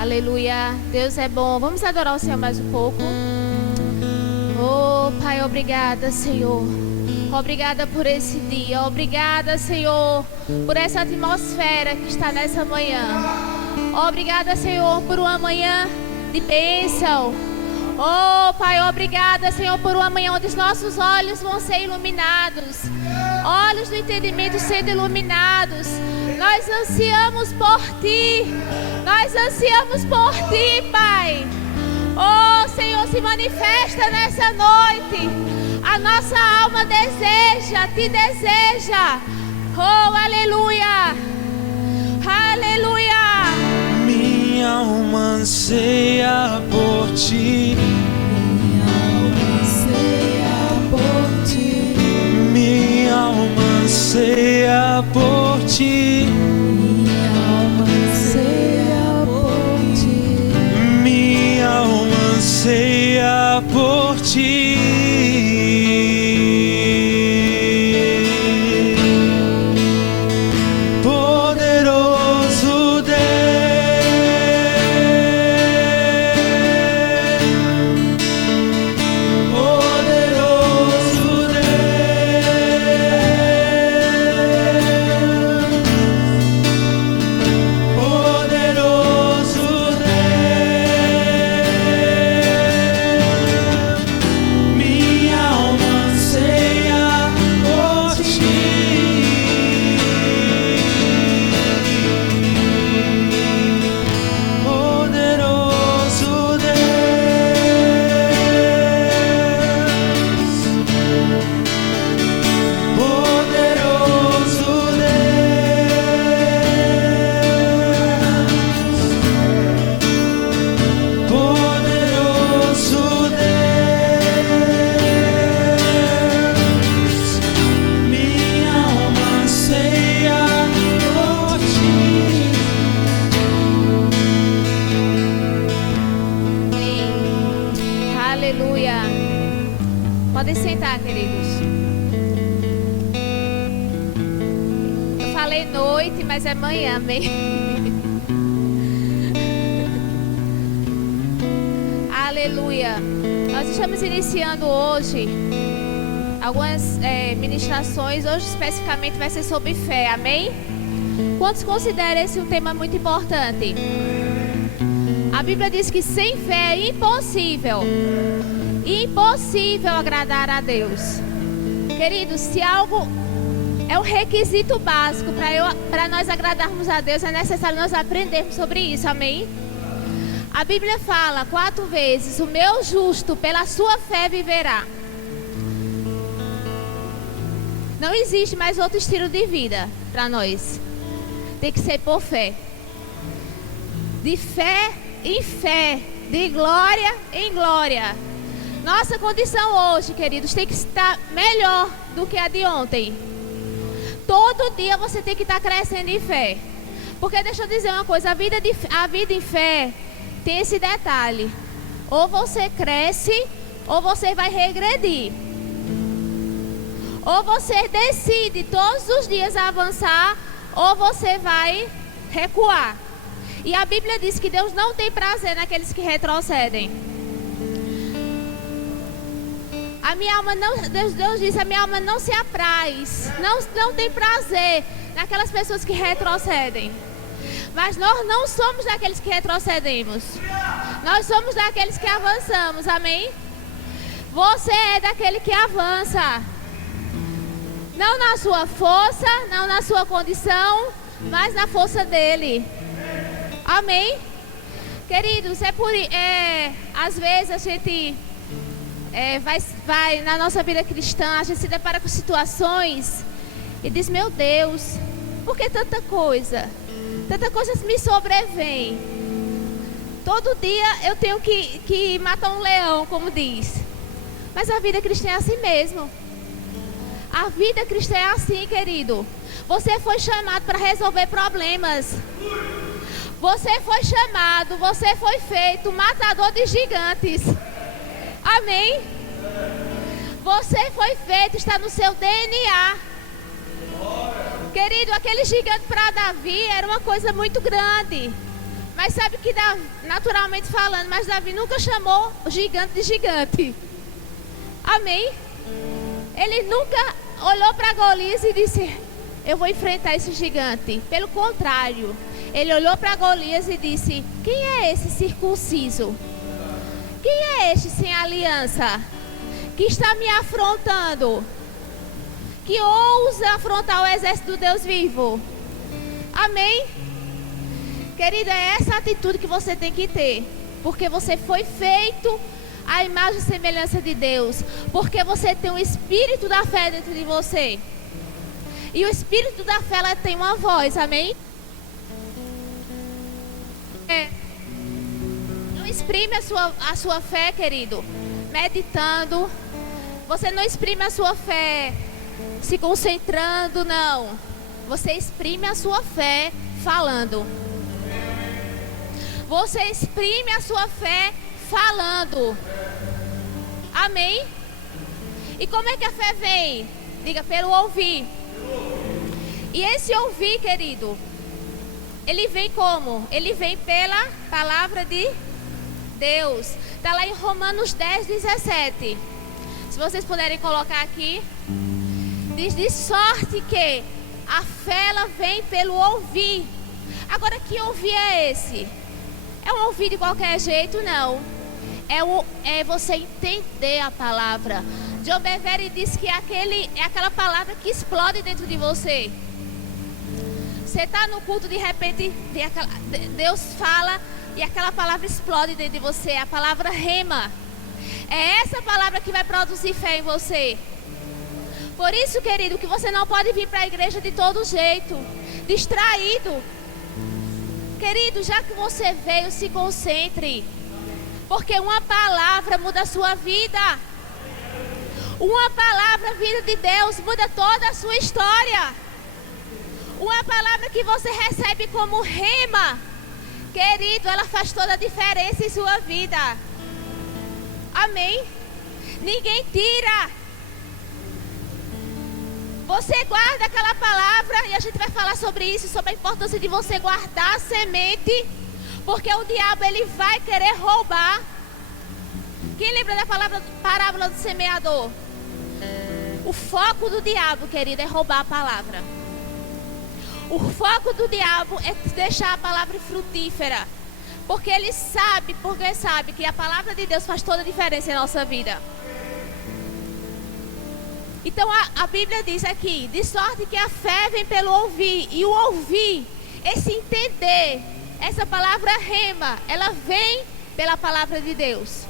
Aleluia. Deus é bom. Vamos adorar o Senhor mais um pouco. Oh, Pai, obrigada, Senhor. Obrigada por esse dia. Obrigada, Senhor, por essa atmosfera que está nessa manhã. Obrigada, Senhor, por uma manhã de bênção. Oh, Pai, obrigada, Senhor, por uma manhã onde os nossos olhos vão ser iluminados. Olhos do entendimento sendo iluminados. Nós ansiamos por Ti. Nós ansiamos por Ti, Pai. Oh, Senhor, se manifesta nessa noite. A nossa alma deseja, Te deseja. Oh, aleluia. Aleluia. Minha alma anseia por Ti. Minha alma anseia por Ti. Minha alma anseia por Ti. Minha alma anseia por Ti. Minha alma anseia por Ti. Poderoso Deus, poderoso Deus, poderoso Deus, minha alma anseia por Ti. Poderoso Deus, poderoso Deus, poderoso Deus, minha alma anseia por Ti. Amém. Aleluia. Podem sentar, queridos. Eu falei noite, mas é manhã, amém? Aleluia. Nós estamos iniciando hoje algumas ministrações. Hoje especificamente vai ser sobre fé, amém? Quantos consideram esse um tema muito importante? A Bíblia diz que sem fé é impossível agradar a Deus. Queridos, se algo é um requisito básico para nós agradarmos a Deus, é necessário nós aprendermos sobre isso, amém? A Bíblia fala 4 vezes: o meu justo pela sua fé viverá. Não existe mais outro estilo de vida para nós. Tem que ser por fé. De fé em fé, de glória em glória. Nossa condição hoje, queridos, tem que estar melhor do que a de ontem. Todo dia você tem que estar crescendo em fé. Porque deixa eu dizer uma coisa, a vida em fé tem esse detalhe: ou você cresce ou você vai regredir. Ou você decide todos os dias avançar ou você vai recuar. E a Bíblia diz que Deus não tem prazer naqueles que retrocedem. A minha alma não, Deus diz, a minha alma não se apraz, não tem prazer naquelas pessoas que retrocedem. Mas nós não somos daqueles que retrocedemos. Nós somos daqueles que avançamos, amém? Você é daquele que avança. Não na sua força, não na sua condição, mas na força dele. Amém? Queridos, às vezes a gente vai na nossa vida cristã, a gente se depara com situações e diz: meu Deus, por que tanta coisa? Tanta coisa me sobrevém. Todo dia eu tenho que matar um leão, como diz. Mas a vida cristã é assim mesmo. A vida cristã é assim, querido. Você foi chamado para resolver problemas. Você foi chamado, você foi feito matador de gigantes. Amém? Você foi feito, está no seu DNA. Querido, aquele gigante para Davi era uma coisa muito grande. Mas sabe que naturalmente falando, mas Davi nunca chamou o gigante de gigante. Amém? Ele nunca olhou para Golias e disse: eu vou enfrentar esse gigante. Pelo contrário, ele olhou para Golias e disse: quem é esse circunciso? Quem é este sem aliança? Que está me afrontando? Que ousa afrontar o exército do Deus vivo? Amém? Querida, é essa atitude que você tem que ter. Porque você foi feito à imagem e semelhança de Deus. Porque você tem o espírito da fé dentro de você. E o espírito da fé, ela tem uma voz, amém? Não exprime a sua fé, querido, meditando. Você não exprime a sua fé se concentrando, não. Você exprime a sua fé falando. Você exprime a sua fé falando. Amém? E como é que a fé vem? Diga, pelo ouvir. E esse ouvir, querido, ele vem como? Ele vem pela palavra de Deus. Está lá em Romanos 10, 17. Se vocês puderem colocar aqui. Diz: de sorte que a fé, ela vem pelo ouvir. Agora, que ouvir é esse? É um ouvir de qualquer jeito? Não. É você entender a palavra. John Bevere diz que é aquela palavra que explode dentro de você. Você está no culto, de repente Deus fala e aquela palavra explode dentro de você. A palavra rema. É essa palavra que vai produzir fé em você. Por isso, querido, que você não pode vir para a igreja de todo jeito, distraído. Querido, já que você veio, se concentre. Porque uma palavra muda a sua vida. Uma palavra vinda de Deus muda toda a sua história. Uma palavra que você recebe como rema, querido, ela faz toda a diferença em sua vida. Amém? Ninguém tira. Você guarda aquela palavra, e a gente vai falar sobre isso, sobre a importância de você guardar a semente, porque o diabo, ele vai querer roubar. Quem lembra da parábola do semeador? O foco do diabo, querido, é roubar a palavra. O foco do diabo é deixar a palavra frutífera, porque ele sabe que a palavra de Deus faz toda a diferença em nossa vida. Então a Bíblia diz aqui: de sorte que a fé vem pelo ouvir. E o ouvir, esse entender, essa palavra rema, ela vem pela palavra de Deus.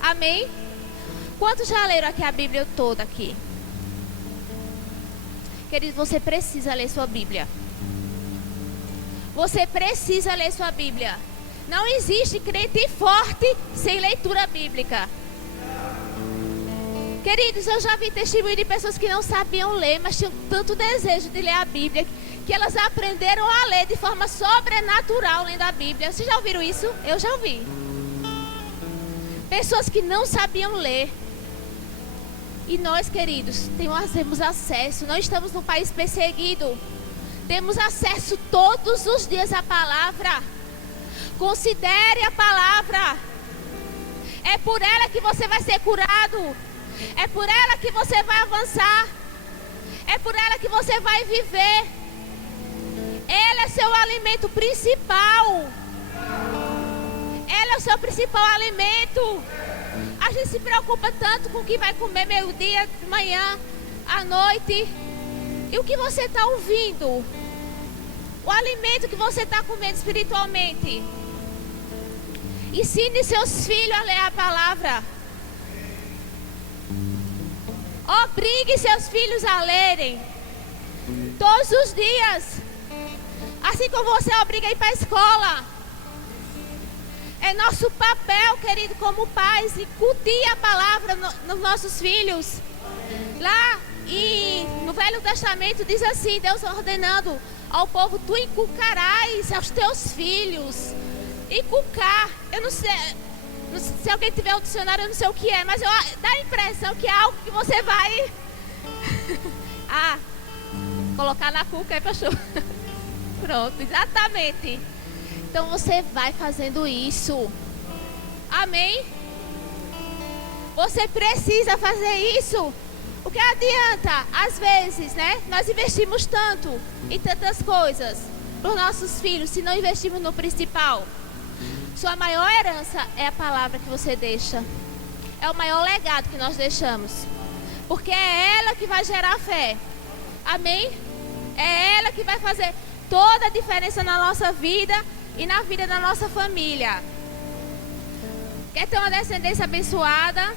Amém? Quantos já leram aqui a Bíblia toda aqui? Querido, você precisa ler sua Bíblia. Você precisa ler sua Bíblia. Não existe crente forte sem leitura bíblica. Queridos, eu já vi testemunho de pessoas que não sabiam ler, mas tinham tanto desejo de ler a Bíblia, que elas aprenderam a ler de forma sobrenatural lendo a Bíblia. Vocês já ouviram isso? Eu já ouvi. Pessoas que não sabiam ler. E nós, queridos, temos acesso. Não estamos num país perseguido. Temos acesso todos os dias à palavra. Considere a palavra. É por ela que você vai ser curado. É por ela que você vai avançar. É por ela que você vai viver. Ela é seu alimento principal. Ela é o seu principal alimento. A gente se preocupa tanto com o que vai comer meio-dia, de manhã, à noite. E o que você está ouvindo? O alimento que você está comendo espiritualmente. Ensine seus filhos a ler a palavra. Obrigue seus filhos a lerem todos os dias. Assim como você obriga a ir para a escola. É nosso papel, querido, como pais, incutir a palavra nos nossos filhos. Lá no Velho Testamento diz assim, Deus ordenando ao povo: tu inculcarás aos teus filhos. Inculcar, eu não sei, se alguém tiver o dicionário, eu não sei o que é, mas dá a impressão que é algo que você vai colocar na cuca e fechou. Pronto, exatamente. Então você vai fazendo isso. Amém? Você precisa fazer isso. O que adianta, às vezes, né? Nós investimos tanto em tantas coisas para os nossos filhos, se não investimos no principal. Sua maior herança é a palavra que você deixa. É o maior legado que nós deixamos. Porque é ela que vai gerar fé. Amém? É ela que vai fazer toda a diferença na nossa vida e na vida da nossa família. Quer ter uma descendência abençoada?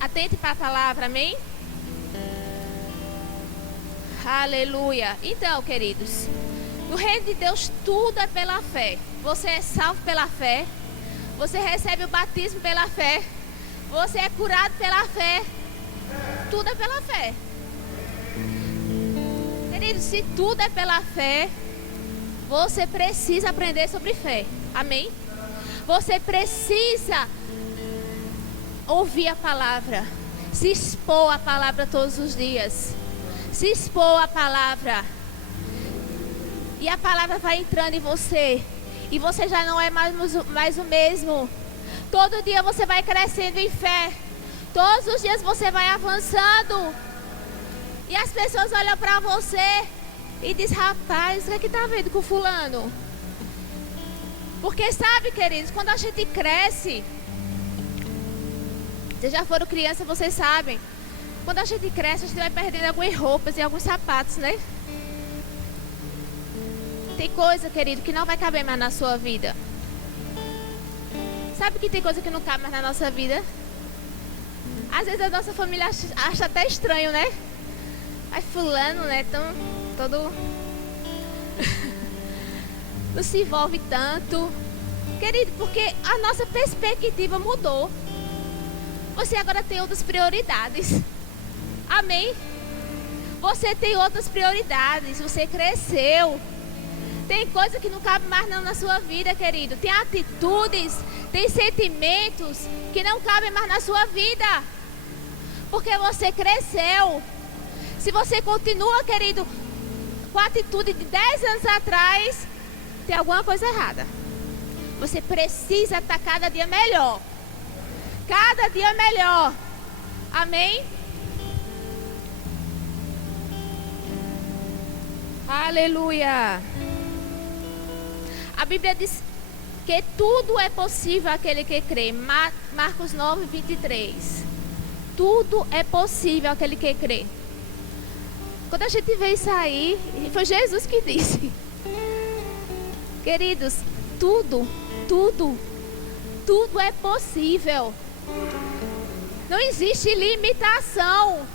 Atente para a palavra, amém? Aleluia. Então, queridos, no reino de Deus tudo é pela fé. Você é salvo pela fé. Você recebe o batismo pela fé. Você é curado pela fé. Tudo é pela fé. Queridos, se tudo é pela fé, você precisa aprender sobre fé. Amém? Você precisa ouvir a palavra, se expor à palavra todos os dias, se expor à palavra, e a palavra vai entrando em você, e você já não é mais o mesmo. Todo dia você vai crescendo em fé, todos os dias você vai avançando, e as pessoas olham para você e dizem: rapaz, o que é que tá vendo com fulano? Porque sabe, queridos, quando a gente cresce, vocês já foram criança, vocês sabem. Quando a gente cresce, a gente vai perdendo algumas roupas e alguns sapatos, né? Tem coisa, querido, que não vai caber mais na sua vida. Sabe que tem coisa que não cabe mais na nossa vida? Às vezes a nossa família acha até estranho, né? Mas fulano, né? Todo... não se envolve tanto. Querido, porque a nossa perspectiva mudou. Você agora tem outras prioridades. Amém? Você tem outras prioridades. Você cresceu. Tem coisa que não cabe mais não na sua vida, querido. Tem atitudes, tem sentimentos que não cabem mais na sua vida. Porque você cresceu. Se você continua, querido, com a atitude de 10 anos atrás, tem alguma coisa errada. Você precisa estar cada dia melhor. Cada dia melhor. Amém? Aleluia. A Bíblia diz que tudo é possível àquele que crê. Marcos 9, 23. Tudo é possível àquele que crê. Quando a gente vê isso aí, foi Jesus que disse. Queridos, tudo é possível. Não existe limitação.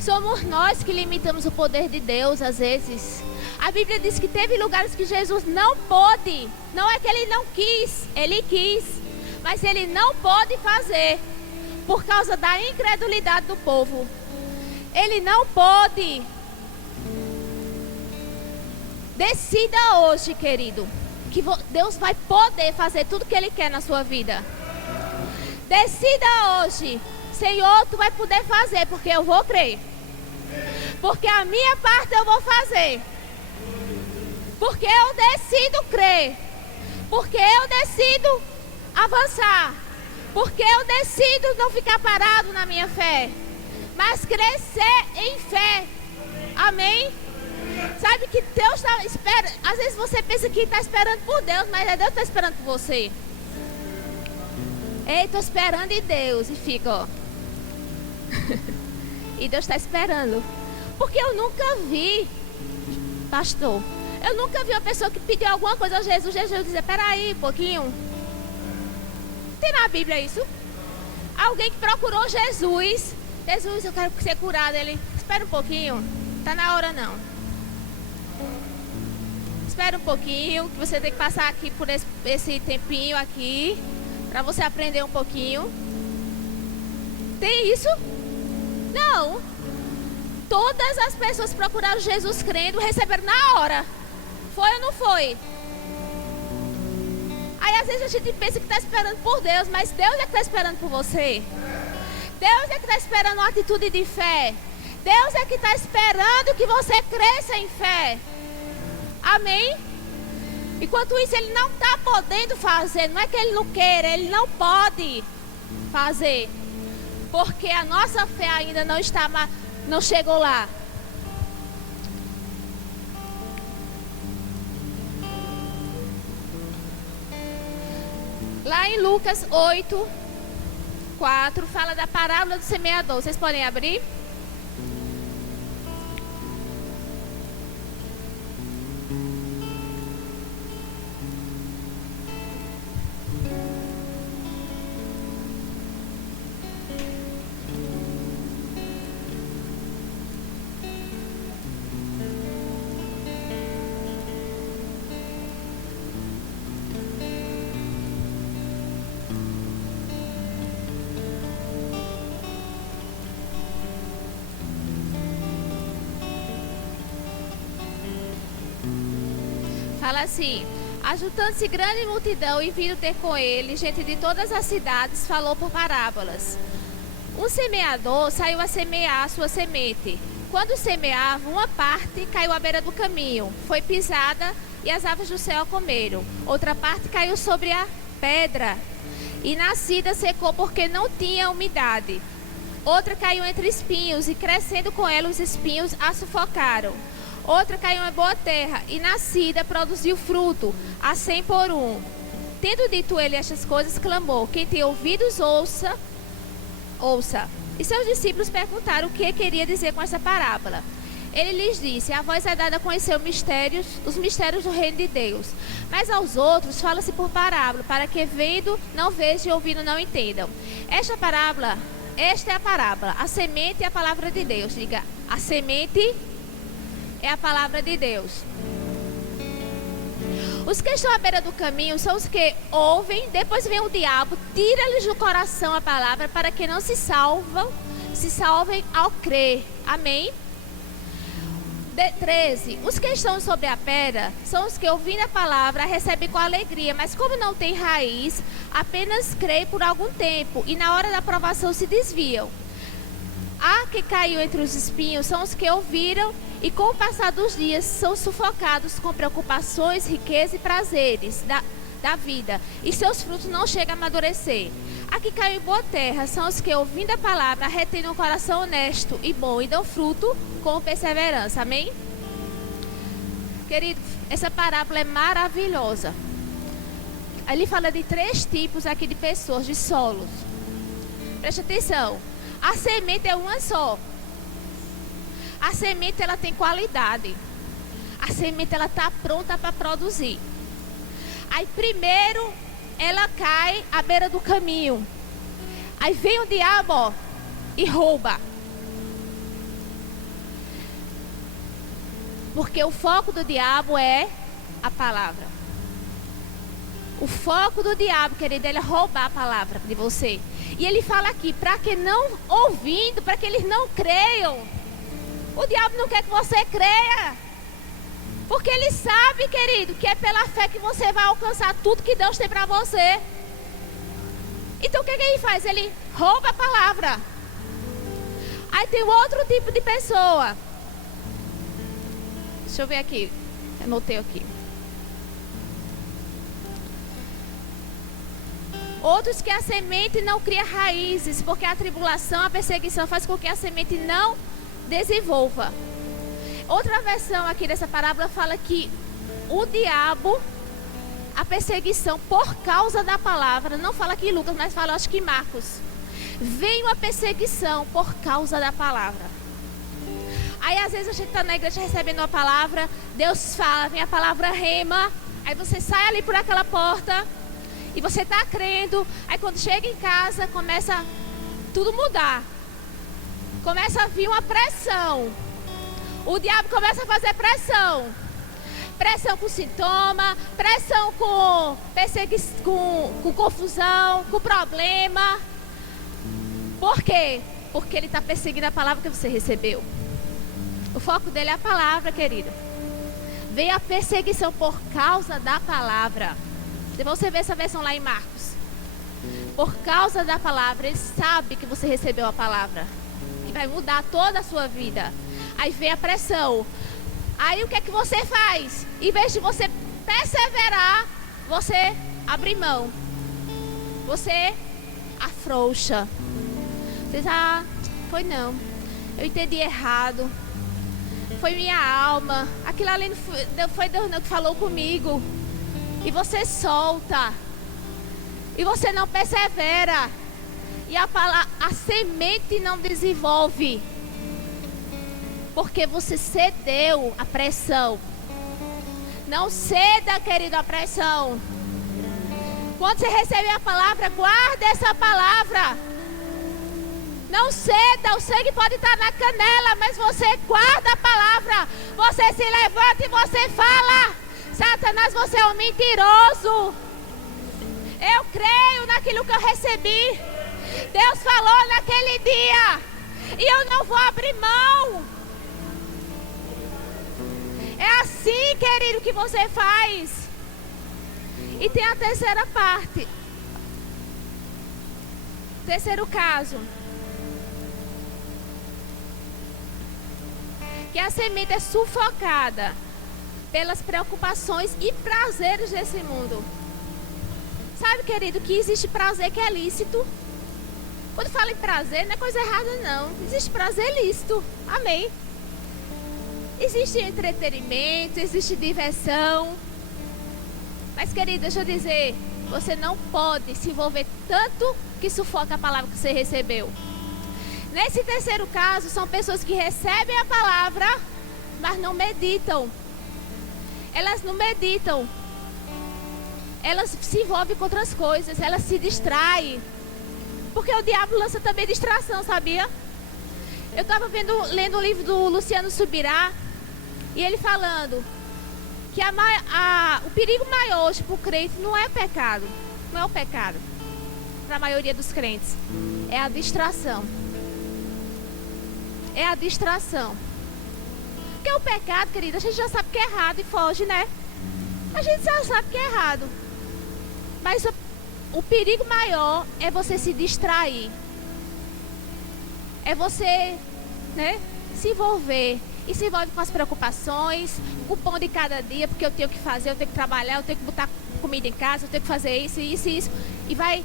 Somos nós que limitamos o poder de Deus às vezes. A Bíblia diz que teve lugares que Jesus não pôde. Não é que ele não quis, ele quis. Mas ele não pôde fazer por causa da incredulidade do povo. Ele não pôde. Decida hoje, querido, que Deus vai poder fazer tudo que Ele quer na sua vida. Decida hoje: Senhor, Tu vai poder fazer, porque eu vou crer. Porque a minha parte eu vou fazer. Porque eu decido crer. Porque eu decido avançar. Porque eu decido não ficar parado na minha fé, mas crescer em fé. Amém? Sabe que Deus está esperando. Às vezes você pensa que está esperando por Deus, mas é Deus que está esperando por você. Ei, estou esperando em Deus. E fica, ó. E Deus está esperando. Porque eu nunca vi, pastor, eu nunca vi uma pessoa que pediu alguma coisa a Jesus. Jesus dizia: peraí um pouquinho. Tem na Bíblia isso? Alguém que procurou Jesus. Jesus, eu quero ser curado. Ele: espera um pouquinho. Está na hora não. Espera um pouquinho, que você tem que passar aqui por esse tempinho aqui, para você aprender um pouquinho. Tem isso? Não. Todas as pessoas procuraram Jesus crendo, receberam na hora. Foi ou não foi? Aí às vezes a gente pensa que está esperando por Deus, mas Deus é que está esperando por você. Deus é que está esperando uma atitude de fé. Deus é que está esperando que você cresça em fé. Amém? Enquanto isso, ele não está podendo fazer. Não é que ele não queira, ele não pode fazer. Porque a nossa fé ainda não chegou lá. Lá em Lucas 8:4 fala da parábola do semeador. Vocês podem abrir? Fala assim: ajuntando-se grande multidão e vindo ter com ele gente de todas as cidades, falou por parábolas. Um semeador saiu a semear a sua semente. Quando semeava, uma parte caiu à beira do caminho, foi pisada e as aves do céu a comeram. Outra parte caiu sobre a pedra e nascida secou porque não tinha umidade. Outra caiu entre espinhos e crescendo com ela os espinhos a sufocaram. Outra caiu em boa terra e nascida produziu fruto, a 100 por 1. Tendo dito ele estas coisas, clamou: quem tem ouvidos, ouça. E seus discípulos perguntaram o que queria dizer com essa parábola. Ele lhes disse: a vós é dada a conhecer os mistérios do reino de Deus. Mas aos outros fala-se por parábola, para que vendo não vejam e ouvindo não entendam. Esta é a parábola, a semente é a palavra de Deus. Diga: a semente é a palavra de Deus. Os que estão à beira do caminho são os que ouvem, depois vem o diabo, tira-lhes do coração a palavra para que não se salvem ao crer. Amém? 13. Os que estão sobre a pedra são os que, ouvindo a palavra, recebem com alegria, mas como não tem raiz, apenas creem por algum tempo e na hora da provação se desviam. A que caiu entre os espinhos são os que ouviram e com o passar dos dias são sufocados com preocupações, riqueza e prazeres da vida, e seus frutos não chegam a amadurecer. A que caiu em boa terra são os que, ouvindo a palavra, retêm um coração honesto e bom e dão fruto com perseverança. Amém? Querido, essa parábola é maravilhosa. Ele fala de 3 tipos aqui de pessoas, de solos. Preste atenção. A semente é uma só. A semente, ela tem qualidade. A semente, ela está pronta para produzir. Aí primeiro ela cai à beira do caminho. Aí vem o diabo, ó, e rouba. Porque o foco do diabo é a palavra. O foco do diabo, querido, ele é roubar a palavra de você. E ele fala aqui, para que não ouvindo, para que eles não creiam. O diabo não quer que você creia. Porque ele sabe, querido, que é pela fé que você vai alcançar tudo que Deus tem para você. Então o que ele faz? Ele rouba a palavra. Aí tem outro tipo de pessoa. Deixa eu ver aqui. Anotei aqui. Outros que a semente não cria raízes, porque a tribulação, a perseguição faz com que a semente não desenvolva. Outra versão aqui dessa parábola fala que o diabo, a perseguição por causa da palavra, não fala aqui em Lucas, mas fala acho que em Marcos. Vem uma perseguição por causa da palavra. Aí às vezes a gente está na igreja recebendo uma palavra, Deus fala, vem a palavra rema, aí você sai ali por aquela porta e você está crendo, aí quando chega em casa começa tudo mudar. Começa a vir uma pressão. O diabo começa a fazer pressão. Pressão com sintoma, pressão com confusão, com problema. Por quê? Porque ele está perseguindo a palavra que você recebeu. O foco dele é a palavra, querido. Veio a perseguição por causa da palavra. Se você ver essa versão lá em Marcos. Por causa da palavra, ele sabe que você recebeu a palavra. Que vai mudar toda a sua vida. Aí vem a pressão. Aí o que é que você faz? Em vez de você perseverar, você abre mão. Você afrouxa. Você diz, foi não. Eu entendi errado. Foi minha alma. Aquilo ali foi Deus não que falou comigo. E você solta. E você não persevera. E a semente não desenvolve. Porque você cedeu à pressão. Não ceda, querido, à pressão. Quando você receber a palavra, guarda essa palavra. Não ceda, o sangue pode estar na canela, mas você guarda a palavra. Você se levanta e você fala: Satanás, você é um mentiroso. Eu creio naquilo que eu recebi. Deus falou naquele dia. E eu não vou abrir mão. É assim, querido, que você faz. E tem a terceira parte. Terceiro caso. Que a semente é sufocada pelas preocupações e prazeres desse mundo. Sabe, querido, que existe prazer que é lícito. Quando fala em prazer, não é coisa errada, não. Existe prazer lícito. Amém. Existe entretenimento, existe diversão. Mas, querido, deixa eu dizer, você não pode se envolver tanto que sufoca a palavra que você recebeu. Nesse terceiro caso, são pessoas que recebem a palavra, mas não meditam. Elas não meditam. Elas se envolvem com outras coisas, elas se distraem. Porque o diabo lança também distração, sabia? Eu estava lendo o livro do Luciano Subirá, e ele falando que o perigo maior hoje para o crente não é pecado. Não é o pecado. Para a maioria dos crentes. É a distração. É a distração. Porque o pecado, querida, a gente já sabe que é errado e foge, né? A gente já sabe que é errado. Mas o perigo maior é você se distrair. É você, né, se envolver. E se envolve com as preocupações, com o pão de cada dia, porque eu tenho que fazer, eu tenho que trabalhar, eu tenho que botar comida em casa, eu tenho que fazer isso, isso e isso. E vai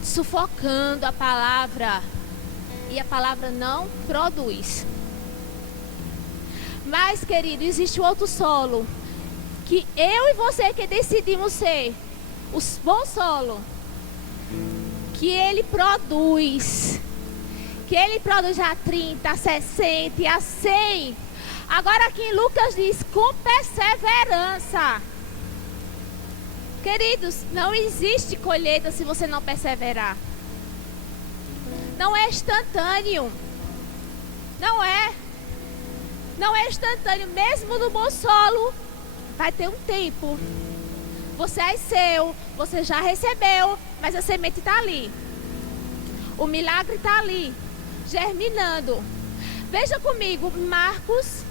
sufocando a palavra. E a palavra não produz. Mas, querido, existe outro solo. Que eu e você que decidimos ser o bom solo. Que ele produz. Que ele produz a 30, a 60 e a 100. Agora aqui em Lucas diz, com perseverança. Queridos, não existe colheita se você não perseverar. Não é instantâneo. Não é. Não é instantâneo. Mesmo no bom solo, vai ter um tempo. Você é seu, você já recebeu, mas a semente está ali. O milagre está ali, germinando. Veja comigo, Marcos.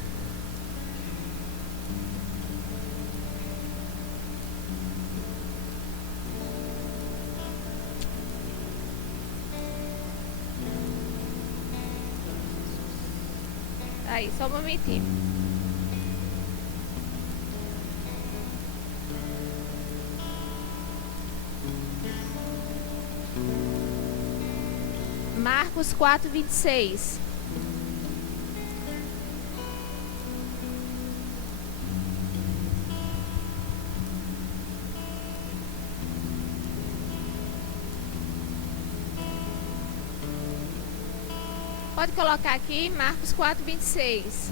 Aí, só um momentinho. Marcos 4:26. Pode colocar aqui, Marcos 4:26.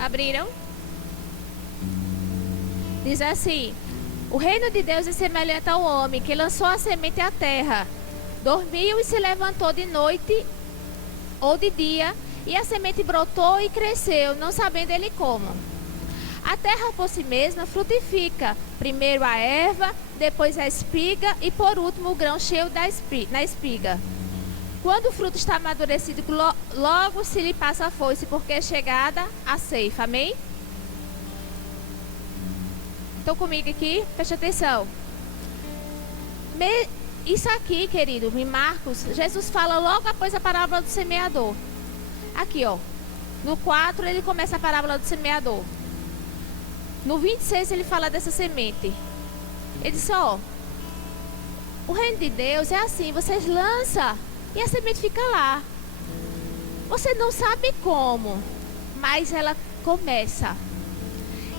Abriram? Diz assim: o reino de Deus é semelhante ao homem que lançou a semente à terra. Dormiu e se levantou de noite ou de dia, e a semente brotou e cresceu, não sabendo ele como. A terra por si mesma frutifica, primeiro a erva, depois a espiga e por último o grão cheio na espiga. Quando o fruto está amadurecido, logo se lhe passa a foice, porque é chegada a ceifa. Amém? Estão comigo aqui? Preste atenção. isso aqui, querido, em Marcos, Jesus fala logo após a parábola do semeador. Aqui, ó. No 4 ele começa a parábola do semeador. No 26 ele fala dessa semente. Ele disse, ó, o reino de Deus é assim, vocês lançam e a semente fica lá. Você não sabe como, mas ela começa.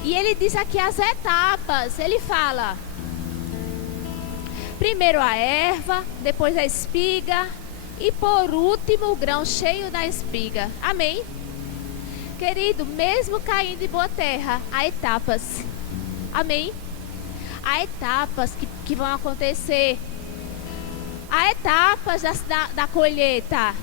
E ele diz aqui as etapas. Ele fala, primeiro a erva, depois a espiga e por último o grão cheio da espiga. Amém? Querido, mesmo caindo em boa terra, há etapas. Amém? Há etapas que vão acontecer. Há etapas da colheita.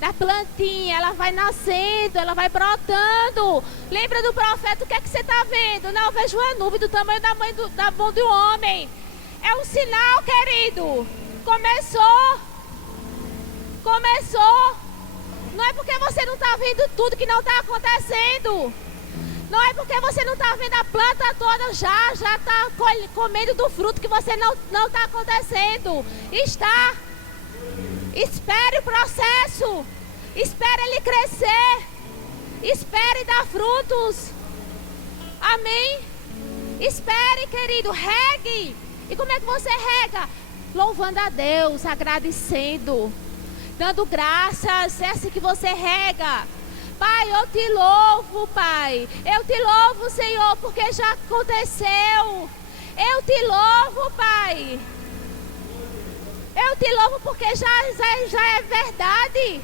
Da plantinha, ela vai nascendo, ela vai brotando. Lembra do profeta, o que é que você está vendo? Não, eu vejo uma nuvem do tamanho da mão do homem. É um sinal, querido. Começou. Não é porque você não está vendo tudo que não está acontecendo. Não é porque você não está vendo a planta toda já está comendo do fruto que você não está acontecendo. Está. Espere o processo. Espere ele crescer. Espere dar frutos. Amém? Espere, querido. Regue. E como é que você rega? Louvando a Deus, agradecendo, dando graças. É assim que você rega. Pai, eu te louvo, Pai. Eu te louvo, Senhor, porque já aconteceu. Eu te louvo, Pai. Eu te louvo porque já é verdade.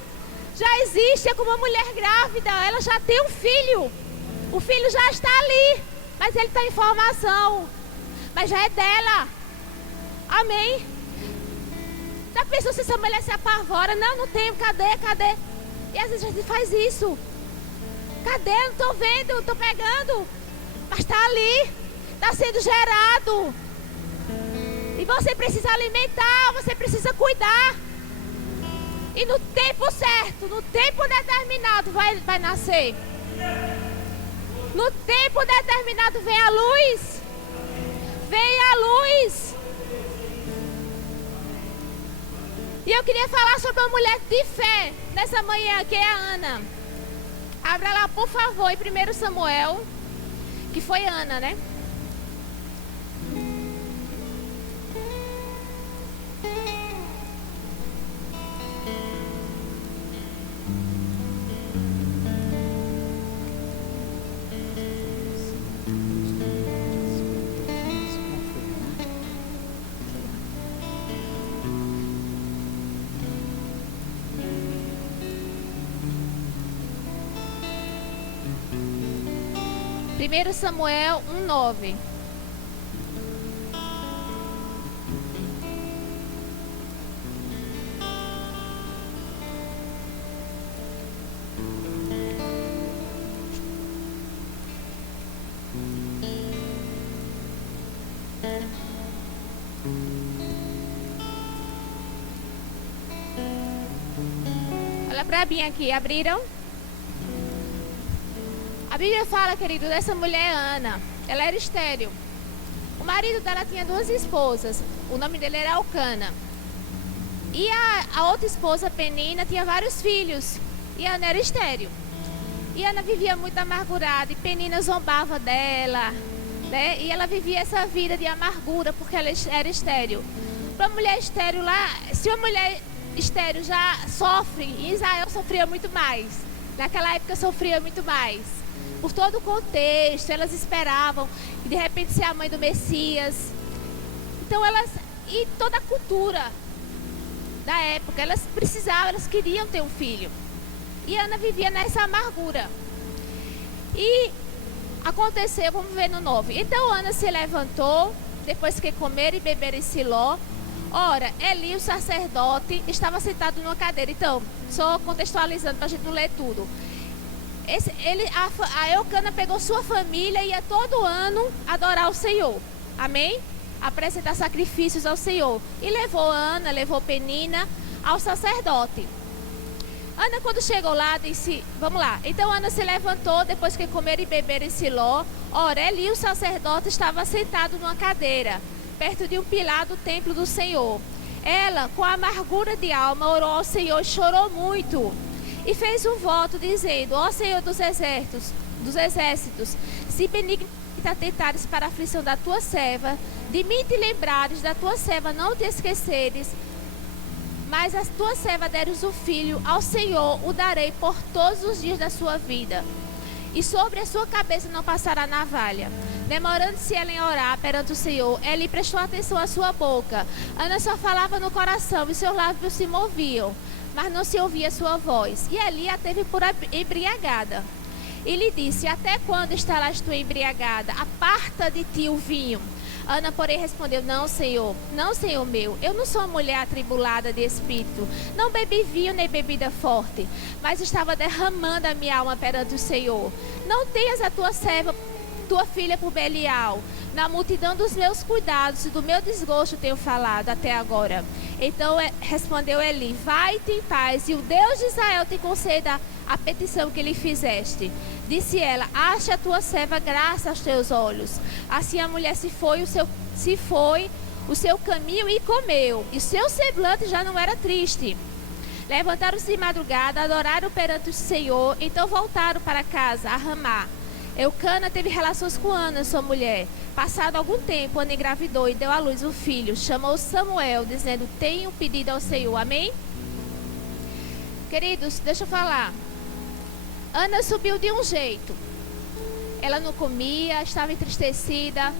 Já existe. É como uma mulher grávida. Ela já tem um filho. O filho já está ali. Mas ele está em formação. Mas já é dela. Amém? Já pensou se essa mulher se apavora? Não tenho. Cadê? E às vezes a gente faz isso. Cadê? Não estou vendo. Estou pegando. Mas está ali. Está sendo gerado. E você precisa alimentar, você precisa cuidar. E no tempo certo, no tempo determinado vai nascer. No tempo determinado vem a luz. Vem a luz. E eu queria falar sobre uma mulher de fé nessa manhã, que é a Ana. Abra lá, por favor, em 1 Samuel, que foi Ana, né? Primeiro Samuel 1:9. Olha pra mim aqui, abriram? A Bíblia fala, querido, dessa mulher Ana. Ela era estéril. O marido dela tinha 2 esposas. O nome dele era Elcana. E a outra esposa, Penina, tinha vários filhos. E Ana era estéril. E Ana vivia muito amargurada. E Penina zombava dela, né? E ela vivia essa vida de amargura porque ela era estéril. Para uma mulher estéril lá, se uma mulher estéril já sofre, em Israel sofria muito mais. Naquela época sofria muito mais. Por todo o contexto, elas esperavam de repente ser a mãe do Messias. Então e toda a cultura da época, elas precisavam, elas queriam ter um filho. E Ana vivia nessa amargura. E aconteceu, vamos ver no 9. Então Ana se levantou, depois que comer e beber em Siló. Ora, Eli, o sacerdote, estava sentado numa cadeira. Então, só contextualizando para a gente não ler tudo. A Elcana pegou sua família e ia todo ano adorar o Senhor. Amém? Apresentar sacrifícios ao Senhor. E levou Ana, levou Penina ao sacerdote. Ana, quando chegou lá, disse, vamos lá. Então Ana se levantou, depois que comer e beber em Siló. Ora, Eli, o sacerdote, estava sentado numa cadeira, perto de um pilar do templo do Senhor. Ela, com amargura de alma, orou ao Senhor e chorou muito. E fez um voto dizendo: ó Senhor dos exércitos, se benigno te atentares para a aflição da tua serva, de mim te lembrares, da tua serva não te esqueceres, mas a tua serva deres o filho, ao Senhor o darei por todos os dias da sua vida. E sobre a sua cabeça não passará navalha. Demorando-se ela em orar perante o Senhor, ele prestou atenção à sua boca. Ana só falava no coração e seus lábios se moviam, mas não se ouvia sua voz. E Eli a teve por embriagada. E lhe disse: até quando estarás tu embriagada? Aparta de ti o vinho. Ana, porém, respondeu: não, Senhor meu, eu não sou uma mulher atribulada de espírito, não bebi vinho nem bebida forte, mas estava derramando a minha alma perante o Senhor. Não tenhas a tua serva, tua filha, por Belial. Na multidão dos meus cuidados e do meu desgosto tenho falado até agora. Então respondeu Eli: vai-te em paz, e o Deus de Israel te conceda a petição que lhe fizeste. Disse ela: ache a tua serva graça aos teus olhos. Assim a mulher se foi o seu caminho e comeu, e seu semblante já não era triste. Levantaram-se de madrugada, adoraram perante o Senhor, então voltaram para casa, a Ramá. Eucana teve relações com Ana, sua mulher. Passado algum tempo, Ana engravidou e deu à luz um filho. Chamou Samuel, dizendo: tenho pedido ao Senhor. Amém? Queridos, deixa eu falar. Ana subiu de um jeito. Ela não comia, estava entristecida.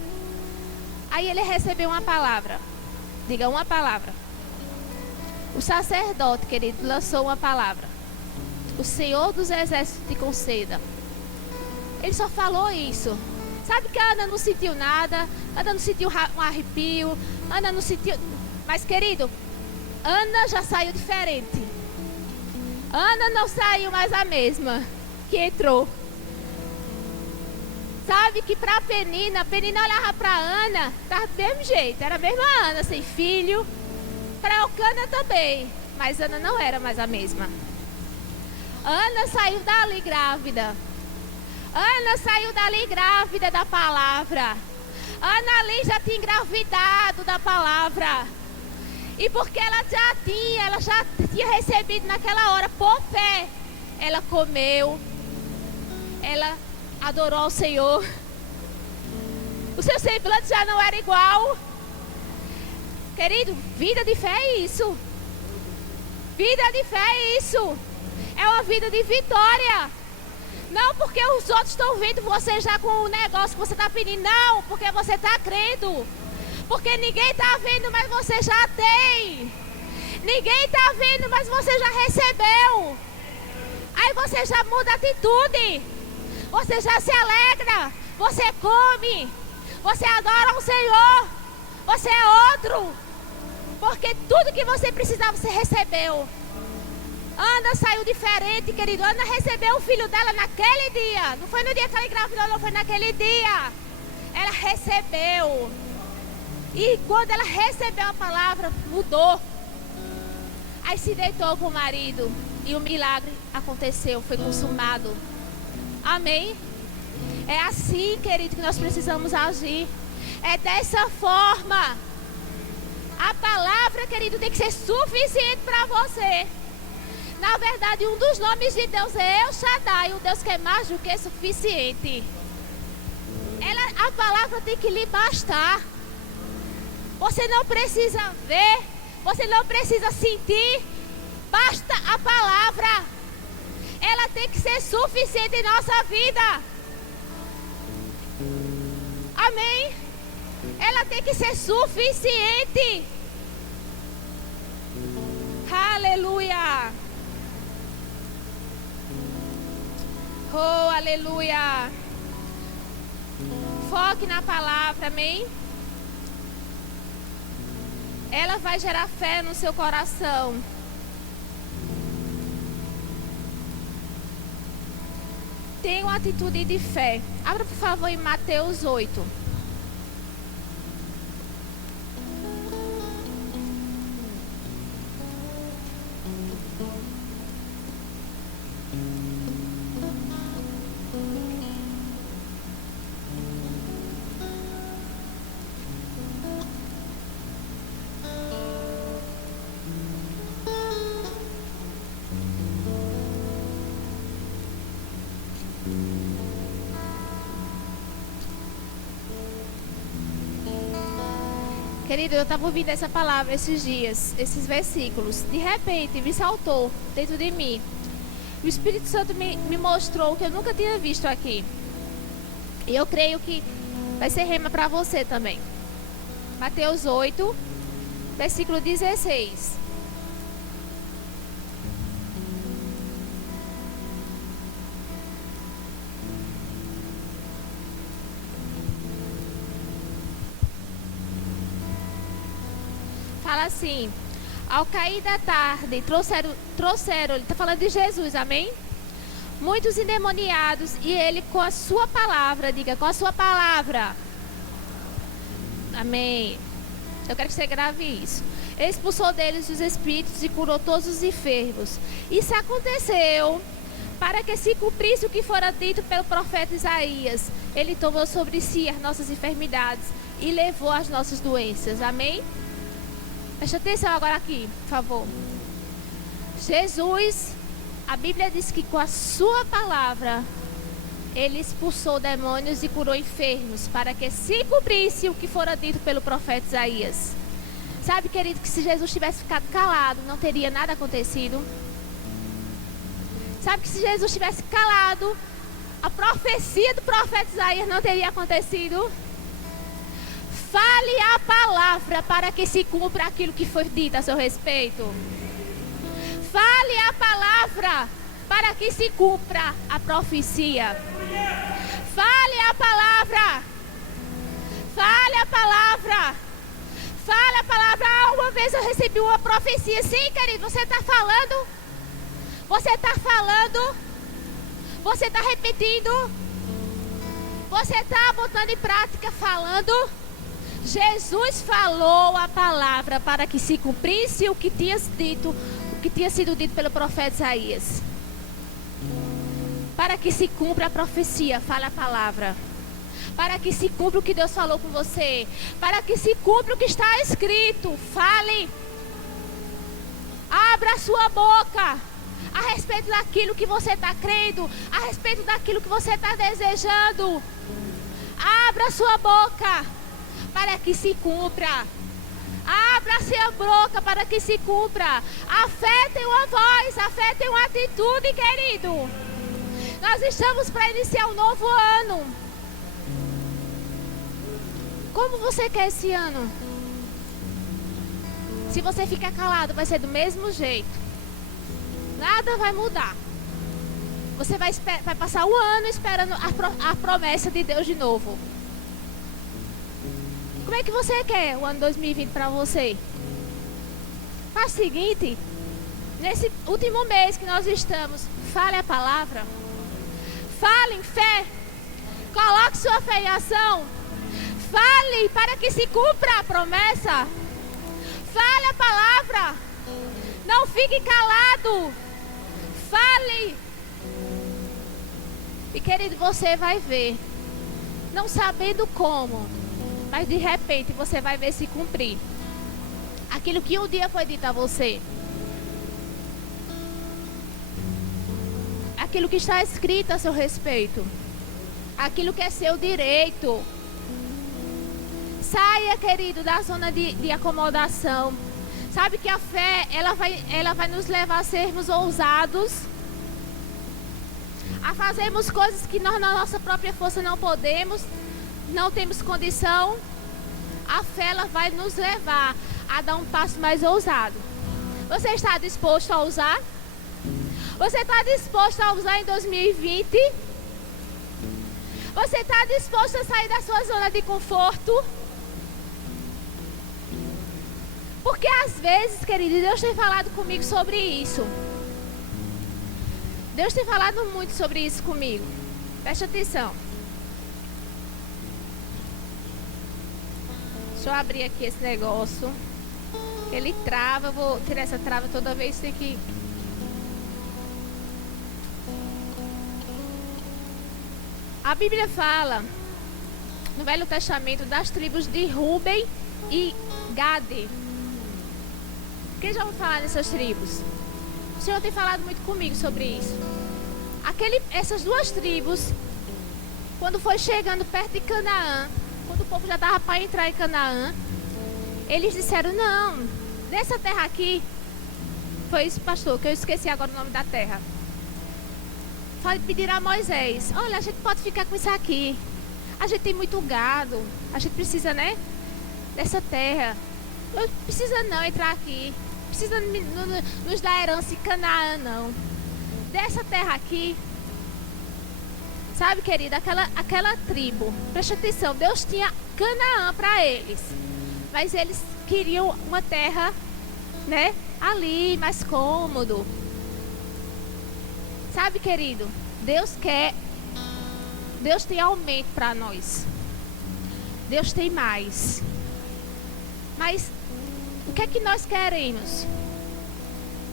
Aí ele recebeu uma palavra. Diga uma palavra. O sacerdote, querido, lançou uma palavra: o Senhor dos exércitos te conceda. Ele só falou isso. Sabe que a Ana não sentiu nada, Ana não sentiu um arrepio, Ana não sentiu... Mas, querido, Ana já saiu diferente. Ana não saiu mais a mesma que entrou. Sabe que pra Penina olhava pra Ana, estava do mesmo jeito, era a mesma Ana, sem filho. Pra Eucana também, mas Ana não era mais a mesma. Ana saiu dali grávida. Ana saiu dali grávida da palavra. Ana ali já tinha engravidado da palavra. E porque ela já tinha recebido naquela hora, por fé, ela comeu, ela adorou ao Senhor. O seu semblante já não era igual. Querido, vida de fé é isso. Vida de fé é isso. É uma vida de vitória. Não porque os outros estão vendo você já com o negócio que você está pedindo. Não, porque você está crendo. Porque ninguém está vendo, mas você já tem. Ninguém está vendo, mas você já recebeu. Aí você já muda a atitude. Você já se alegra. Você come. Você adora o Senhor. Você é outro. Porque tudo que você precisava, você recebeu. Ana saiu diferente, querido. Ana recebeu o filho dela naquele dia. Não foi no dia que ela engravidou, não, foi naquele dia. Ela recebeu. E quando ela recebeu a palavra, mudou. Aí se deitou com o marido. E o milagre aconteceu, foi consumado. Amém? É assim, querido, que nós precisamos agir. É dessa forma. A palavra, querido, tem que ser suficiente para você. Na verdade, um dos nomes de Deus é El Shaddai, o Deus que é mais do que suficiente. A palavra tem que lhe bastar. Você não precisa ver, você não precisa sentir. Basta a palavra. Ela tem que ser suficiente em nossa vida. Amém? Ela tem que ser suficiente. Aleluia. Oh, aleluia. Foque na palavra, amém? Ela vai gerar fé no seu coração. Tenha uma atitude de fé. Abra, por favor, em Mateus 8. Querido, eu estava ouvindo essa palavra esses dias, esses versículos. De repente, me saltou dentro de mim. O Espírito Santo me mostrou o que eu nunca tinha visto aqui. E eu creio que vai ser rema para você também. Mateus 8, versículo 16. Fala assim: ao cair da tarde, trouxeram, ele está falando de Jesus, amém? Muitos endemoniados, e ele com a sua palavra, diga, com a sua palavra, amém? Eu quero que você grave isso. Ele expulsou deles os espíritos e curou todos os enfermos. Isso aconteceu para que se cumprisse o que fora dito pelo profeta Isaías. Ele tomou sobre si as nossas enfermidades e levou as nossas doenças, amém? Preste atenção agora aqui, por favor. Jesus, a Bíblia diz que com a sua palavra, ele expulsou demônios e curou enfermos, para que se cumprisse o que fora dito pelo profeta Isaías. Sabe, querido, que se Jesus tivesse ficado calado, não teria nada acontecido. Sabe que se Jesus tivesse calado, a profecia do profeta Isaías não teria acontecido. Fale a palavra para que se cumpra aquilo que foi dito a seu respeito. Fale a palavra para que se cumpra a profecia. Fale a palavra. Fale a palavra. Fale a palavra. Uma vez eu recebi uma profecia. Sim, querido, você está falando. Você está falando. Você está repetindo. Você está botando em prática falando. Jesus falou a palavra para que se cumprisse o que tinha sido dito pelo profeta Isaías. Para que se cumpra a profecia, fale a palavra. Para que se cumpra o que Deus falou com você. Para que se cumpra o que está escrito, fale. Abra a sua boca a respeito daquilo que você está crendo, a respeito daquilo que você está desejando. Abra a sua boca para que se cumpra. Abra a sua boca para que se cumpra. A fé tem uma voz, a fé tem uma atitude, querido. Nós estamos para iniciar um novo ano. Como você quer esse ano? Se você ficar calado, vai ser do mesmo jeito. Nada vai mudar. Você vai passar um ano esperando a promessa de Deus de novo. Como é que você quer o ano 2020 para você? Faz o seguinte: nesse último mês que nós estamos, fale a palavra. Fale em fé. Coloque sua fé em ação. Fale para que se cumpra a promessa. Fale a palavra. Não fique calado. Fale. E querido, você vai ver. Não sabendo como, mas de repente você vai ver se cumprir aquilo que um dia foi dito a você. Aquilo que está escrito a seu respeito. Aquilo que é seu direito. Saia, querido, da zona de acomodação. Sabe que a fé, ela vai nos levar a sermos ousados. A fazermos coisas que nós, na nossa própria força, não podemos. Não temos condição. A fé, ela vai nos levar a dar um passo mais ousado. Você está disposto a ousar? Você está disposto a ousar em 2020? Você está disposto a sair da sua zona de conforto? Porque às vezes, querido, Deus tem falado comigo sobre isso. Deus tem falado muito sobre isso comigo. Preste atenção. Deixa eu abrir aqui esse negócio. Ele trava, eu vou tirar essa trava toda vez. Tem que... A Bíblia fala no Velho Testamento das tribos de Ruben e Gade. Quem já ouviu falar nessas tribos? O Senhor tem falado muito comigo sobre isso. Essas duas tribos, quando foi chegando perto de Canaã, quando o povo já estava para entrar em Canaã, Eles disseram, não, dessa terra aqui, foi isso, pastor, que eu esqueci agora o nome da terra. Pediram a Moisés, olha, a gente pode ficar com isso aqui. A gente tem muito gado, a gente precisa, né, dessa terra. Não precisa não entrar aqui, precisa nos dar herança em Canaã, não. Dessa terra aqui, sabe, querida, aquela tribo, preste atenção, Deus tinha Canaã para eles, mas eles queriam uma terra, né, ali, mais cômodo. Sabe, querido, Deus tem aumento para nós. Deus tem mais. Mas o que é que nós queremos?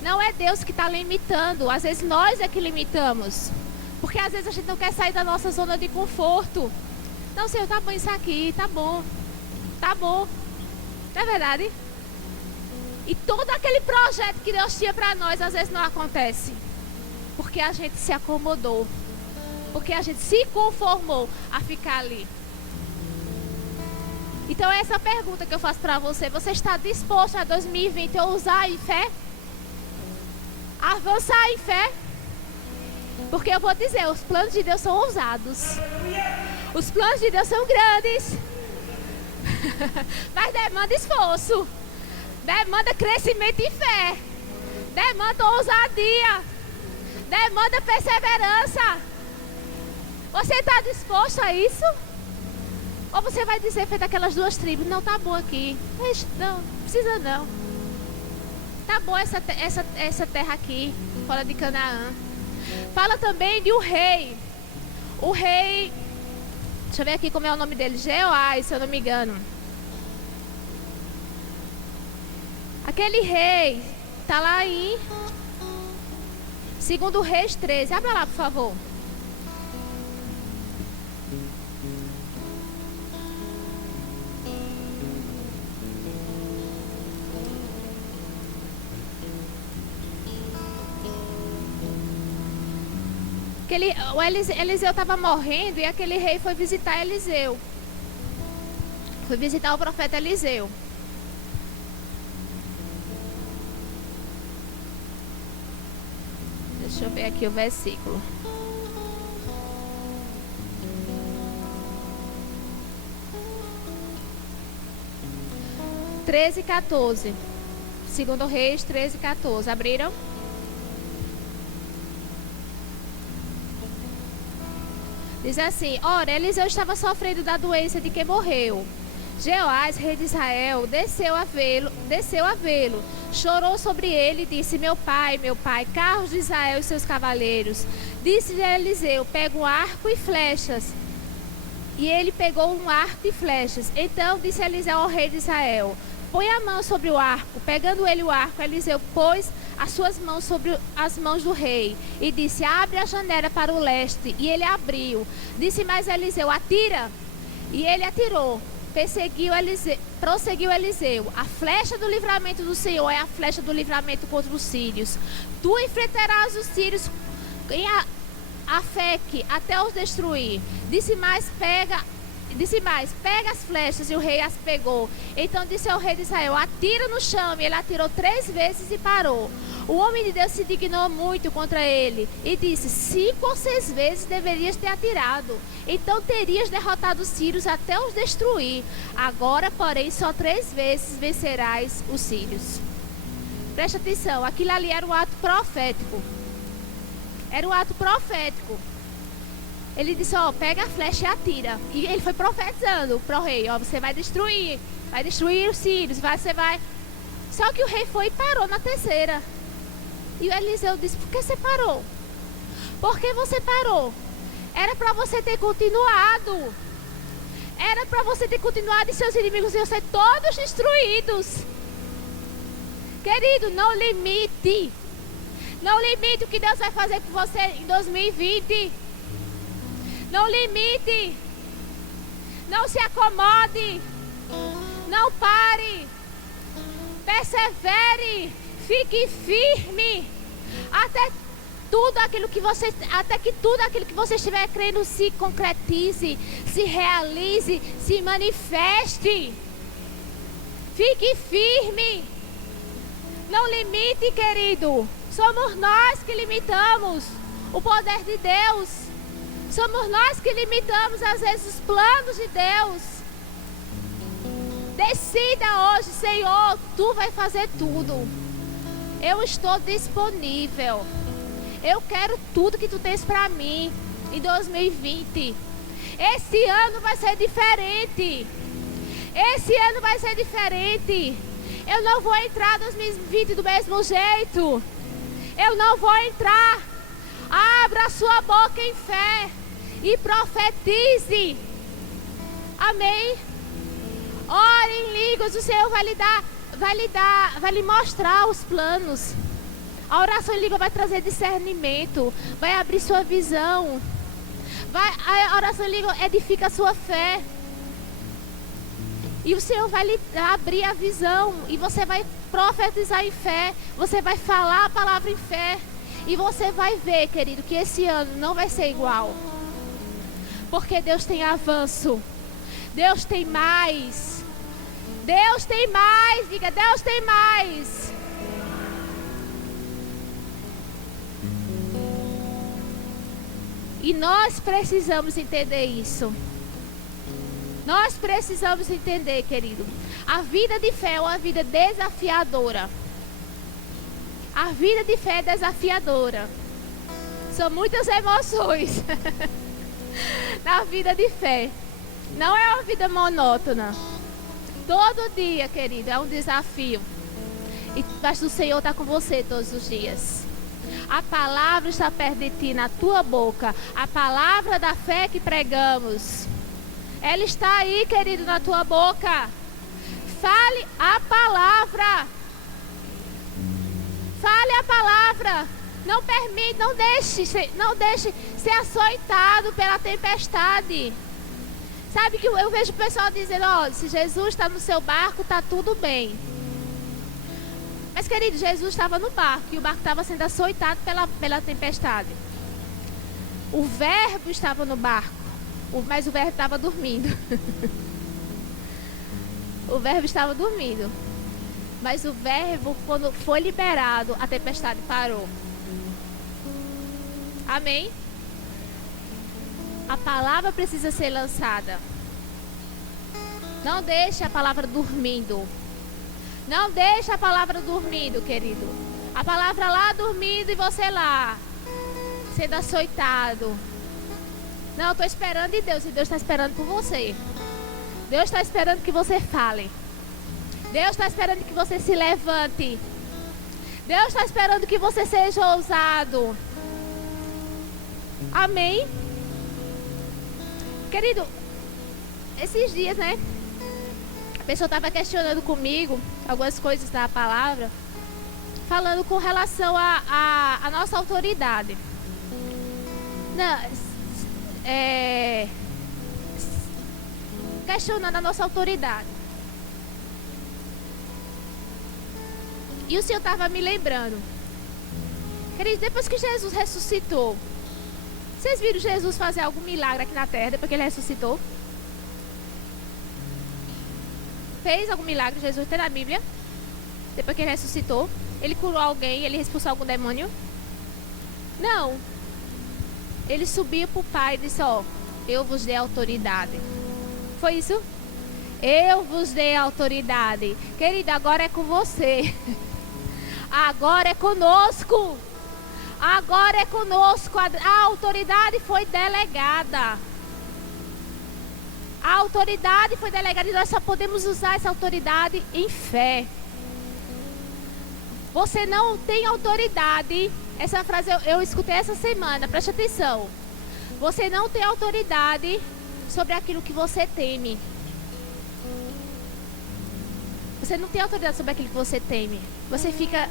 Não é Deus que está limitando. Às vezes nós é que limitamos. Porque às vezes a gente não quer sair da nossa zona de conforto. Não, Senhor, tá bom isso aqui, tá bom. Tá bom. Não é verdade? E todo aquele projeto que Deus tinha para nós, às vezes não acontece. Porque a gente se acomodou. Porque a gente se conformou a ficar ali. Então essa é a pergunta que eu faço para você. Você está disposto a 2020 ousar em fé? Avançar em fé? Porque eu vou dizer, os planos de Deus são ousados. Os planos de Deus são grandes. Mas demanda esforço. Demanda crescimento em fé. Demanda ousadia. Demanda perseverança. Você está disposto a isso? Ou você vai dizer, feito aquelas duas tribos, não, tá bom aqui. Não, precisa não. Tá bom essa terra aqui, fora de Canaã. Fala também de um rei. O rei, deixa eu ver aqui como é o nome dele, Jeoás, se eu não me engano. Aquele rei, tá lá em 2 Reis 13. Abra lá, por favor. Eliseu estava morrendo e aquele rei foi visitar Eliseu. Foi visitar o profeta Eliseu. Deixa eu ver aqui o versículo. Treze, 14. 2 Reis 13, 14. Abriram? Diz assim, ora, Eliseu estava sofrendo da doença de que morreu. Jeoás, rei de Israel, desceu a vê-lo, chorou sobre ele e disse, meu pai, carros de Israel e seus cavaleiros. Disse-lhe Eliseu, pega um arco e flechas. E ele pegou um arco e flechas. Então disse Eliseu ao rei de Israel, põe a mão sobre o arco. Pegando ele o arco, Eliseu pôs as suas mãos sobre as mãos do rei e disse, abre a janela para o leste. E ele abriu. Disse mais Eliseu, atira. E ele atirou. Prosseguiu Eliseu, a flecha do livramento do Senhor é a flecha do livramento contra os sírios. Tu enfrentarás os sírios em Afeque até os destruir. Disse mais, pega as flechas, e o rei as pegou. Então disse ao rei de Israel, atira no chão. E ele atirou 3 vezes e parou. O homem de Deus se dignou muito contra ele e disse, 5 ou 6 vezes deverias ter atirado, então terias derrotado os sírios até os destruir. Agora, porém, só 3 vezes vencerás os sírios. Presta atenção, aquilo ali era um ato profético. Era um ato profético. Ele disse, pega a flecha e atira. E ele foi profetizando para o rei, você vai destruir os sírios, você vai... Só que o rei foi e parou na 3ª. E o Eliseu disse, por que você parou? Por que você parou? Era para você ter continuado. Era para você ter continuado e seus inimigos iam ser todos destruídos. Querido, não limite. Não limite o que Deus vai fazer com você em 2020. Não limite. Não se acomode. Não pare. Persevere. Fique firme. Até que tudo aquilo que você estiver crendo se concretize, se realize, se manifeste. Fique firme. Não limite, querido. Somos nós que limitamos o poder de Deus. Somos nós que limitamos, às vezes, os planos de Deus. Decida hoje, Senhor, Tu vai fazer tudo. Eu estou disponível. Eu quero tudo que Tu tens para mim em 2020. Esse ano vai ser diferente. Esse ano vai ser diferente. Eu não vou entrar em 2020 do mesmo jeito. Eu não vou entrar. Abra a sua boca em fé e profetize. Amém? Ore em línguas, o Senhor vai lhe mostrar os planos. A oração em língua vai trazer discernimento, vai abrir sua visão. A oração em língua edifica a sua fé. E o Senhor vai lhe abrir a visão. E você vai profetizar em fé. Você vai falar a palavra em fé. E você vai ver, querido, que esse ano não vai ser igual. Porque Deus tem avanço. Deus tem mais. Deus tem mais. Diga, Deus tem mais. E nós precisamos entender isso. Nós precisamos entender, querido. A vida de fé é uma vida desafiadora. A vida de fé é desafiadora. São muitas emoções na vida de fé. Não é uma vida monótona. Todo dia, querido, é um desafio. Mas o Senhor está com você todos os dias. A palavra está perto de ti, na tua boca. A palavra da fé que pregamos. Ela está aí, querido, na tua boca. Fale a palavra. Fale a palavra. Não permite, não deixe ser açoitado pela tempestade. Sabe que eu vejo o pessoal dizendo, ó, se Jesus está no seu barco, está tudo bem. Mas, querido, Jesus estava no barco e o barco estava sendo açoitado pela tempestade. O Verbo estava no barco, mas o Verbo estava dormindo. O Verbo estava dormindo. Mas o Verbo, quando foi liberado, a tempestade parou. Amém? A palavra precisa ser lançada. Não deixe a palavra dormindo. Não deixe a palavra dormindo, querido. A palavra lá dormindo e você lá, sendo açoitado. Não, eu estou esperando em Deus e Deus está esperando por você. Deus está esperando que você fale. Deus está esperando que você se levante. Deus está esperando que você seja ousado. Amém? Querido, esses dias, né? A pessoa estava questionando comigo algumas coisas da palavra, falando com relação à nossa autoridade. Questionando a nossa autoridade. E o Senhor estava me lembrando. Querido, depois que Jesus ressuscitou, vocês viram Jesus fazer algum milagre aqui na terra depois que ele ressuscitou? Fez algum milagre, Jesus, tem na Bíblia? Depois que ele ressuscitou? Ele curou alguém, ele expulsou algum demônio? Não. Ele subiu para o Pai e disse, ó, eu vos dei autoridade. Foi isso? Eu vos dei autoridade. Querido, agora é com você. Agora é conosco. Agora é conosco. A autoridade foi delegada. A autoridade foi delegada e nós só podemos usar essa autoridade em fé. Você não tem autoridade. Essa frase eu escutei essa semana, preste atenção. Você não tem autoridade sobre aquilo que você teme. Você não tem autoridade sobre aquilo que você teme. Você fica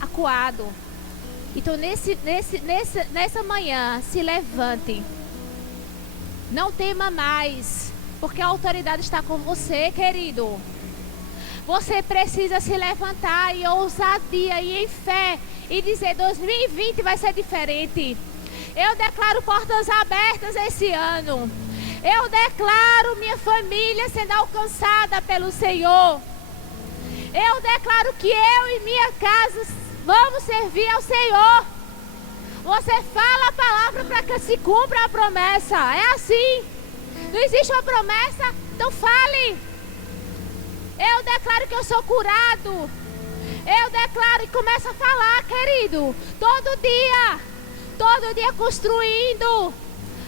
acuado. Então nessa manhã, se levante. Não tema mais, porque a autoridade está com você, querido. Você precisa se levantar em ousadia e em fé e dizer, 2020 vai ser diferente. Eu declaro portas abertas esse ano. Eu declaro minha família sendo alcançada pelo Senhor. Eu declaro que eu e minha casa vamos servir ao Senhor. Você fala a palavra para que se cumpra a promessa. É assim. Não existe uma promessa, então fale. Eu declaro que eu sou curado. Eu declaro e começo a falar, querido. Todo dia construindo.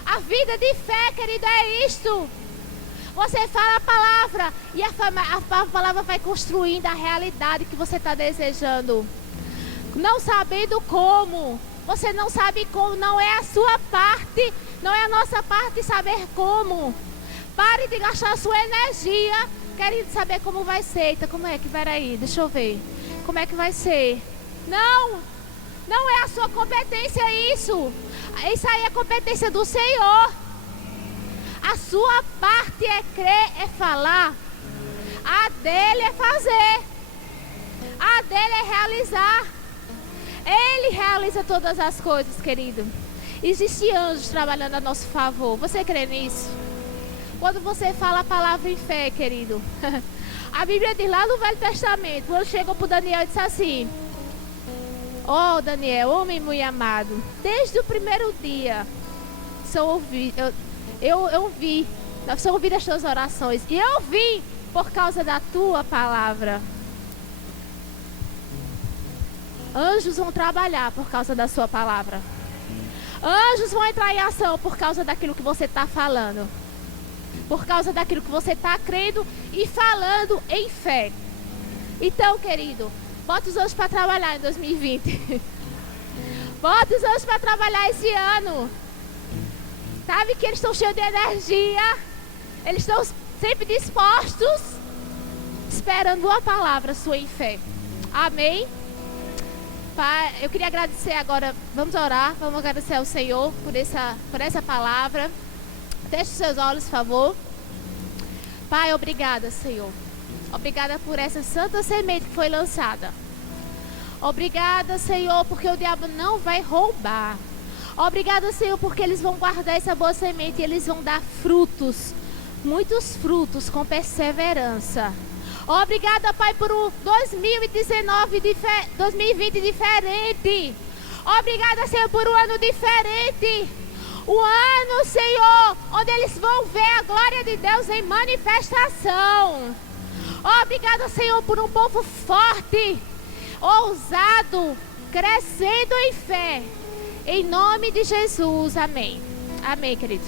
A vida de fé, querido, é isto. Você fala a palavra e a palavra vai construindo a realidade que você está desejando. Não sabendo como. Você não sabe como, não é a sua parte, não é a nossa parte saber como. Pare de gastar a sua energia querendo saber como vai ser. Então, como é que, peraí, deixa eu ver. Como é que vai ser? Não é a sua competência isso. Isso aí é competência do Senhor. A sua parte é crer, é falar. A dele é fazer. A dele é realizar. Ele realiza todas as coisas, querido. Existem anjos trabalhando a nosso favor. Você crê nisso? Quando você fala a palavra em fé, querido. A Bíblia diz lá no Velho Testamento, quando chegou para Daniel e disse assim: ó Daniel, homem muito amado, desde o primeiro dia eu vi as tuas orações e eu vim por causa da tua palavra. Anjos vão trabalhar por causa da sua palavra. Anjos vão entrar em ação por causa daquilo que você está falando. Por causa daquilo que você está crendo e falando em fé. Então, querido, bota os anjos para trabalhar em 2020. Bota os anjos para trabalhar esse ano. Sabe que eles estão cheios de energia. Eles estão sempre dispostos, esperando uma palavra sua em fé. Amém? Pai, eu queria agradecer agora. Vamos orar, vamos agradecer ao Senhor por essa palavra. Feche os seus olhos, por favor. Pai, obrigada, Senhor. Obrigada por essa santa semente que foi lançada. Obrigada, Senhor, porque o diabo não vai roubar. Obrigada, Senhor, porque eles vão guardar essa boa semente e eles vão dar frutos, muitos frutos com perseverança. Obrigada, Pai, por um 2020 diferente. Obrigada, Senhor, por um ano diferente. O ano, Senhor, onde eles vão ver a glória de Deus em manifestação. Obrigada, Senhor, por um povo forte, ousado, crescendo em fé. Em nome de Jesus, amém. Amém, queridos.